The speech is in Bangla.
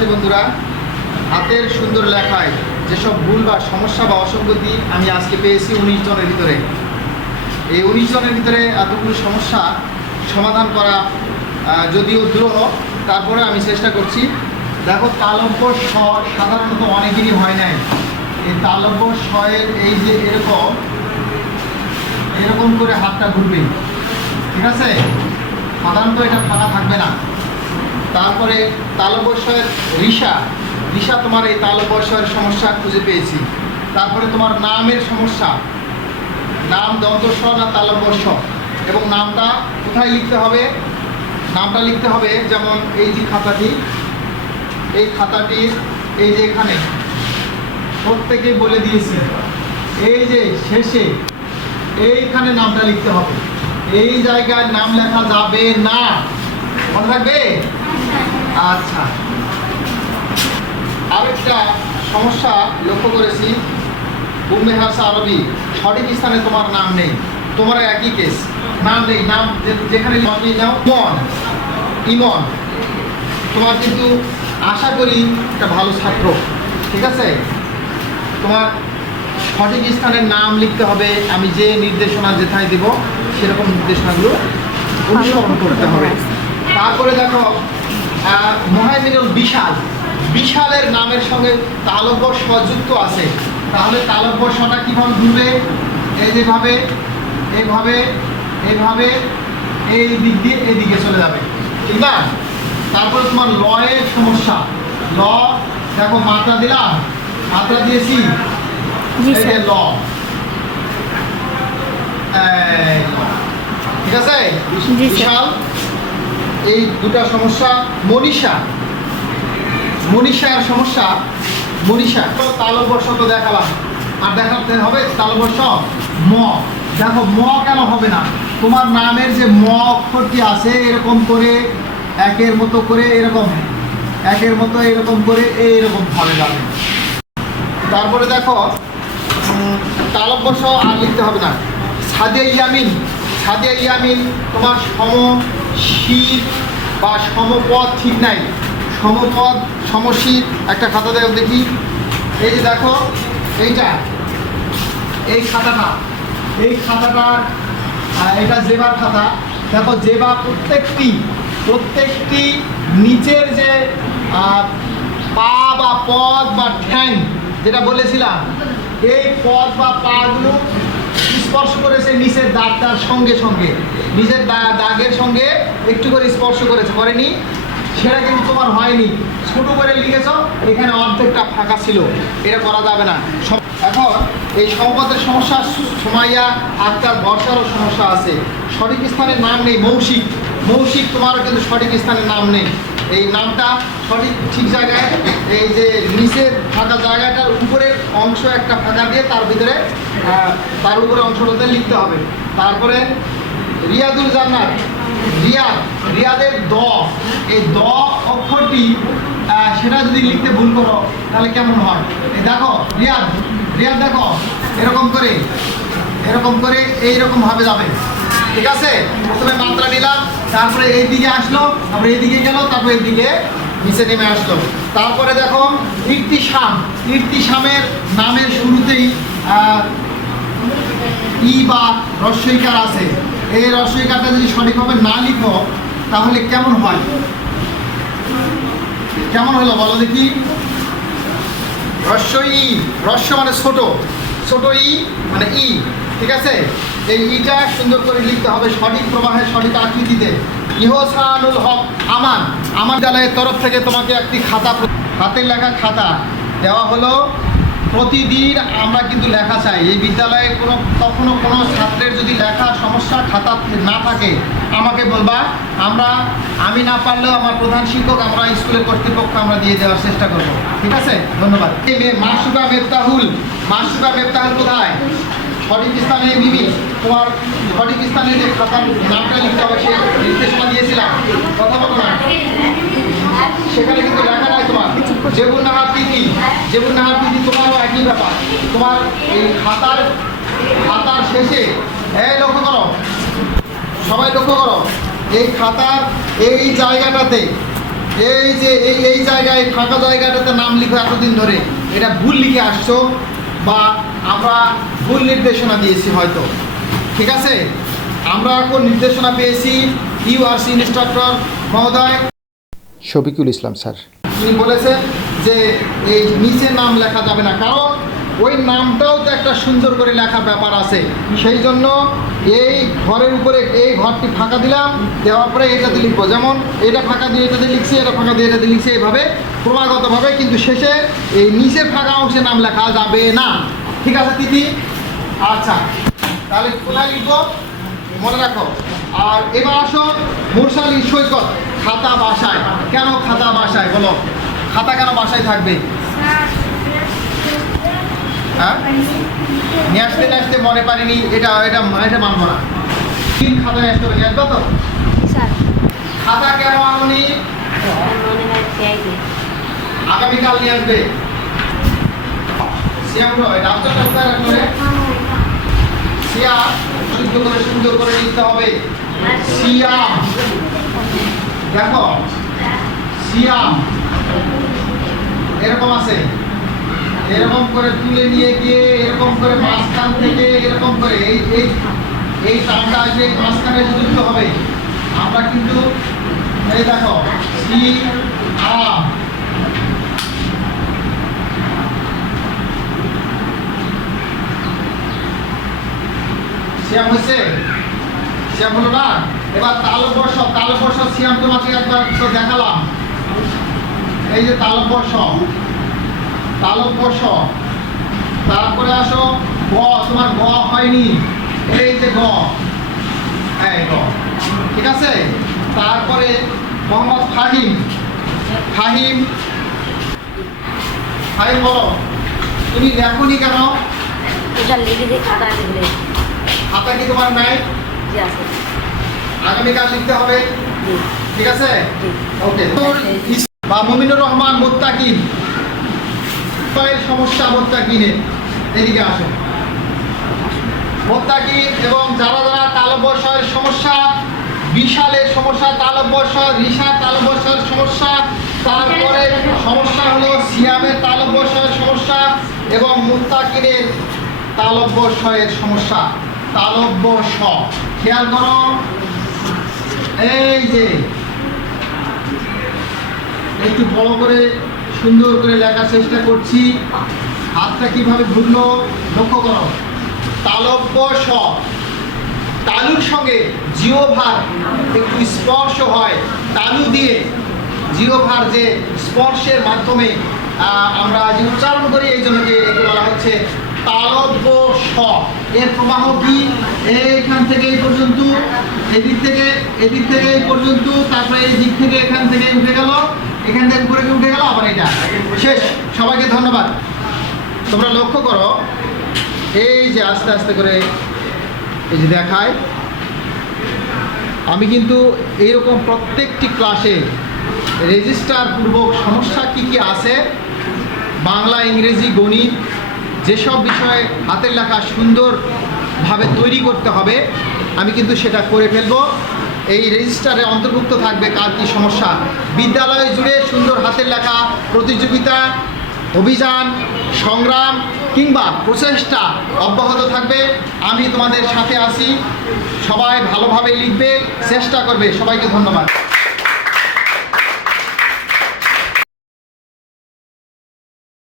শিক্ষার্থী বন্ধুরা, হাতের সুন্দর লেখায় যেসব ভুল বা সমস্যা বা অসঙ্গতি আমি আজকে পেয়েছি 19 জনের ভিতরে। এই 19 জনের ভিতরে এতগুলো সমস্যা সমাধান করা যদিও দুরূহ, তারপরে আমি চেষ্টা করছি। দেখো, তালব্য স সাধারণত অনেকেরই হয় নাই। এই তালব্য শয়ের এই যে এরকম করে হাতটা ঘুরবে, ঠিক আছে? সাধারণত এটা ফাঁকা থাকবে না। তারপরে তালব্যস্বয়ের ঋষা তোমার এই তালব্যস্বয়ের সমস্যা খুঁজে পেয়েছি। তারপরে তোমার নামের সমস্যা, নাম দন্তস্ব না তালব্যস্ব, এবং নামটা কোথায় লিখতে হবে? নামটা লিখতে হবে যেমন এই যে এই খাতাটির এই যে এখানে প্রত্যেকেই বলে দিয়েছি, এই যে শেষে এইখানে নামটা লিখতে হবে। এই জায়গায় নাম লেখা যাবে না, মনে থাকবে? আচ্ছা, আরেকটা সমস্যা লক্ষ্য করেছি, উম্মে হাফসা আরবি সঠিক স্থানে তোমার নাম নেই। তোমার একই কেস, নাম নেই। নাম যেখানে লাগিয়ে নাও ইমন, তোমার কিন্তু আশা করি একটা ভালো ছাত্র, ঠিক আছে? তোমার সঠিক স্থানের নাম লিখতে হবে। আমি যে নির্দেশনা যেথায় দেব সেরকম নির্দেশনাগুলো অনুসরণ করতে হবে। তারপরে দেখো, মহামিনুল বিশালের নামের সঙ্গে তালব্য যুক্ত আছে, তাহলে তালব্য স্বটা কীভাবে ঘুরবে? এই যেভাবে, এইভাবে এই দিক দিয়ে এদিকে চলে যাবে, ঠিক না? তারপরে তোমার লয়ের সমস্যা, ল দেখো মাত্রা দিলাম, মাত্রা দিয়েছি, ল, ঠিক আছে? বিশাল, এই দুটা সমস্যা। মনীষার সমস্যা, তালব্যস্ব তো দেখালাম, আর দেখাতে হবে তালব্যস্ব ম। দেখো, ম কেন হবে না? তোমার নামের যে ম অক্ষরটি আছে এরকম করে একের মতো করে এরকম করে এইরকম ভাবে যাবে। তারপরে দেখো, তালব্যস্ব আর লিখতে হবে না। সাদিয়া ইয়ামিন তোমার সমশীর বা সমপদ ঠিক নাই। সমপদ সমশীর একটা খাতা দেখ দেখি। এই যে দেখো, এই খাতাটার এটা জেবার খাতা। দেখো, জেবা প্রত্যেকটি নিচের যে পা বা পদ বা ঠ্যাং যেটা বলেছিলাম, এই পদ বা পাগুলো স্পর্শ করেছে নিচের দাগটার সঙ্গে, নিচের দাগের সঙ্গে একটু করে স্পর্শ করেনি, সেটা কিন্তু তোমার হয়নি। ছোট করে লিখেছ, এখানে অর্ধেকটা ফাঁকা ছিল, এটা করা যাবে না। এখন এই সমপদের সমস্যা, সুমাইয়া আক্তার বর্ষারও সমস্যা আছে। সঠিক স্থানের নাম নেই। মৌসিক তোমারও কিন্তু সঠিক স্থানের নাম নেই। এই নামটা ঠিক জায়গায়, এই যে নিচের ফাঁকা জায়গাটার উপরের অংশ একটা ফাঁকা দিয়ে তার ভিতরে তার উপরে অংশটাতে লিখতে হবে। তারপরে রিয়াদুল জান্নাত, রিয়াদের এই অক্ষরটি সেটা যদি লিখতে ভুল করো তাহলে কেমন হয়? এই দেখো, রিয়াদ দেখো, এরকম করে এইরকম ভাবে যাবে, ঠিক আছে? প্রথমে মাত্রা নিলাম, তারপরে এই দিকে আসলো, তারপরে এইদিকে গেল, তারপরে এইদিকে নিচে নেমে আসলো। তারপরে দেখো, ইরতিশামের নামের শুরুতেই ই বা রস্বইকার আছে। এই রস্বইকারটা যদি সঠিকভাবে না লিখো তাহলে কেমন হয়? কেমন হলো বলো দেখি? রস্ব মানে ছোট ই মানে ই, ঠিক আছে? এই ইটা সুন্দর করে লিখতে হবে সঠিক প্রবাহে, সঠিক আকৃতিতে। ইহসানুল হক আমার বিদ্যালয়ের তরফ থেকে তোমাকে একটি হাতের লেখা খাতা দেওয়া হলো। প্রতিদিন আমরা কিন্তু লেখা চাই। এই বিদ্যালয়ে কখনো কোনো ছাত্রের যদি লেখার সমস্যা, খাতা না থাকে আমাকে বলবা। আমি না পারলেও আমার প্রধান শিক্ষক, আমরা স্কুলের কর্তৃপক্ষ আমরা দিয়ে দেওয়ার চেষ্টা করব, ঠিক আছে? ধন্যবাদ। মাসুবা মেফতাহুল কোথায়? সঠিক স্থানে মিমি, তোমার সঠিক স্থানে যে খাতার নামটা লিখতে হবে সেই নির্দেশনা দিয়েছিলাম, কথা বলো না, সেখানে কিন্তু লেখা নাই তোমার। জেবুন নাহার প্রীতি তোমারও একই ব্যাপার। তোমার এই খাতার শেষে, লক্ষ্য করো, সবাই লক্ষ্য করো, এই খাতার এই জায়গাটাতে এই যে এই জায়গায় ফাঁকা জায়গাটাতে নাম লিখো এতদিন ধরে, এটা ভুল লিখে আসছো বা আমরা ভুল নির্দেশনা দিয়েছি হয়তো। ঠিক আছে, আমরা এখন নির্দেশনা পেয়েছি ইউআরসি ইনস্ট্রাক্টর মহোদয় শফিকুল ইসলাম স্যার। তিনি বলেছেন যে এই নিচে নাম লেখা যাবে না, কারণ ওই নামটাও তো একটা সুন্দর করে লেখার ব্যাপার আছে। সেই জন্য এই ঘরের উপরে এই ঘরটি ফাঁকা দিলাম, দেওয়ার পরে এটাতে লিখবো, যেমন এটা ফাঁকা দিয়ে এটাতে লিখছি, এটা ফাঁকা দিয়ে এটাতে লিখছি, এইভাবে ক্রমাগতভাবে, কিন্তু শেষে এই নিচের ফাঁকা অংশে নাম লেখা যাবে না। ঠিক আছে তিথি? আচ্ছা, তাহলে কোথায় লিখবো মনে রাখো। আর এবার আসো মুরসালি সৈকত, খাতা বাসায়। কেন খাতা বাসায় বলো? খাতা কেন বাসায় থাকবে? হ্যাঁ, নিয়ে আসতে মনে পারিনি, এটা এটা এটা মানবো না। তিন খাতা নিয়ে আসতে হবে, নিয়ে আসবো তো? খাতা কেন আনুনি? আগামীকাল নিয়ে আসবে। সিয়াম ডাক্তারটা কোথায় রাখলো? সিয়াম সুন্দর করে লিখতে হবে। সিয়াম, দেখো সিয়াম এরকম আছে, এরকম করে তুলে নিয়ে গিয়ে এরকম করে মাঝখান থেকে এরকম করে এই এই এই টানটা আসবে, মাঝখানে যুক্ত হবে। আমরা কিন্তু এই দেখো সিয়াম, সিয়াম হয়েছে? সিয়াম হলো না? এবার তালব্য সিয়াম তোমাকে একবার তো দেখালাম। এই যে তালব্য, তারপরে আসো গ, তোমার গ হয়নি, এই যে গ, এই গ। ঠিক আছে, তারপরে মোহাম্মদ ফাহিম, ফাহিম বলো, তুমি লেখনি কেন? খাতা কি তোমার নাই? আগামীকাল লিখতে হবে। ঠিক আছে, ওকে। বা মুমিনুর রহমান মুত্তাকিন, সমস্যা মুত্তাকিনের, এদিকে আসো। মুত্তাকিন এবং যারা যারা তালব্যের সমস্যা, বিশালের সমস্যা, তালব্যের রিসা তালব্যের সমস্যা, তারপরে সমস্যা হলো সিয়ামের তালব্যের সমস্যা এবং মুত্তাকিনের তালব্যের সমস্যা। তালব্য স, খেয়াল করো, এই যে একটু বড় করে সুন্দর করে লেখার চেষ্টা করছি। হাতটা কিভাবে ঘুরলো লক্ষ্য করো। তালব্য স, তালুর সঙ্গে জিহ্বার একটু স্পর্শ হয়, তালু দিয়ে জিহ্বার যে স্পর্শের মাধ্যমে আমরা যে উচ্চারণ করি, এই জন্য এগুলো বলা হচ্ছে তালব্য স। এর প্রবাহ কি? এইখান থেকে এই পর্যন্ত, এদিক থেকে এই পর্যন্ত, তারপরে এই দিক থেকে এখান থেকে উঠে গেল, এখান থেকে উপরে উঠে গেল, আবার এটা শেষ। সবাইকে ধন্যবাদ। তোমরা লক্ষ্য করো, এই যে আস্তে আস্তে করে এই যে দেখায়, আমি কিন্তু এইরকম প্রত্যেকটি ক্লাসে রেজিস্টার পূর্বক সমস্যা কি কি আছে, বাংলা, ইংরেজি, গণিত, যেসব বিষয়ে হাতের লেখা সুন্দরভাবে তৈরি করতে হবে, আমি কিন্তু সেটা করে ফেলবো। এই রেজিস্টারে অন্তর্ভুক্ত থাকবে কার কী সমস্যা। বিদ্যালয় জুড়ে সুন্দর হাতের লেখা প্রতিযোগিতা, অভিযান, সংগ্রাম কিংবা প্রচেষ্টা অব্যাহত থাকবে। আমি তোমাদের সাথে আছি, সবাই ভালোভাবে লিখবে, চেষ্টা করবে। সবাইকে ধন্যবাদ।